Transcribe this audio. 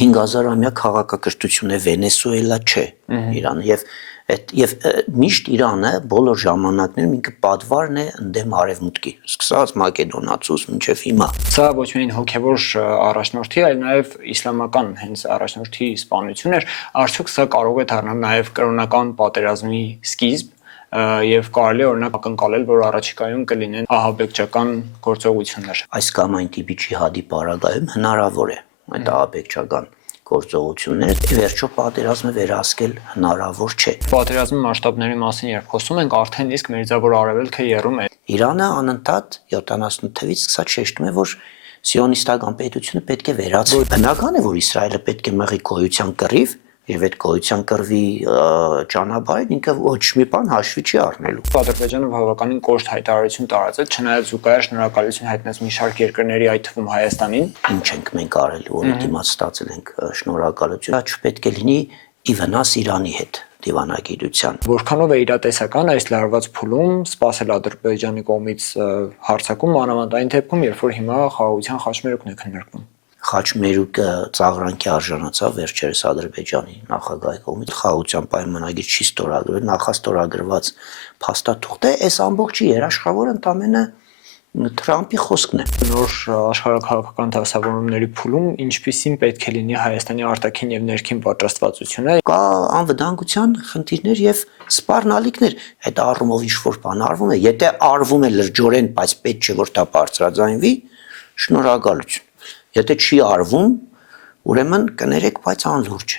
5000-ամյա քաղաքակրթություն է, Վենեսուելա չէ Իրանը եւ միշտ Իրանը բոլոր ժամանակներում ինքը պատվարն է ընդդեմ արևմուտքի, սկսած Մակեդոնացուց մինչեւ հիմա։ Սա ոչ միայն հոգևոր առաջնորդի, այլ նաեւ իսլամական հենց առաջնորդի սպանություն էր, արդյոք սա կարող է դառնալ նաեւ կրոնական պատերազմի սկիզբ եւ կարելի է օրինակ ակնկալել, որ առաջիկայում կլինեն ահաբեկչական գործողություններ։ Այս կամ այն տիպի ջիհադի պարագայում հնարավոր է այդ ահաբեկչական գործողությունները վերջո պատերազմը վերահսկել հնարավոր չէ։ Պատերազմի մասշտաբների մասին երբ խոսում ենք, արդեն իսկ Մերձավոր Արևելքը եռում է։ Իրանը անընդհատ 70 թվականից սկսած շեշտում է, որ սիոնիստական պետությունը պետք է վերացվի։ Բնական է, որ Իսրայելը պետք է մղի գոյության կռիվ եւ այդ գոյության կռվի ճանապարհին ինքը ոչ մի բան հաշվի չի առնելու։ Ադրբեջանը բավականին կոշտ հայտարարություն տարածեց, չնայած զուգահեռ շնորհակալություն հայտնեց մի շարք երկրների, այդ թվում Հայաստանին։ Ինչ ենք մենք արել, որի դիմաց ստացել ենք շնորհակալություն։ Դա չպետք է լինի ի վնաս Իրանի հետ դիվանագիտության։ Որքանով է իրատեսական այս լարված փուլում սпасել Ադրբեջանի կողմից հարձակում, մանավանդ այն դեպքում, երբ որ հիմա խաղաղության խաչմերուկն է քննարկվում։ Խաչմերուկը ծաղրանքի արժանացավ վերջերս Ադրբեջանի նախագահի կողմից խաղաղության պայմանագիր չի ստորագրվել, նախաստորագրված փաստաթուղթ է, այս ամբողջի երաշխավորը ընդամենը Թրամփի խոսքն է։ Նոր աշխարհակաղակական դասավորումների փուլում ինչպիսին պետք է լինի Հայաստանի արտաքին եւ ներքին պատրաստվածությունը։ Կա անվտանգության խնդիրներ եւ սպառնալիքներ։ Այդ առումով ինչ-որ բան արվում է, եթե արվում է լրջորեն, բայց պետք չէ որ դա բարձրաձայնվի, շնորհակալություն։ Եթե չի արվում, ուրեմն կներեք, բայց անլուրջ։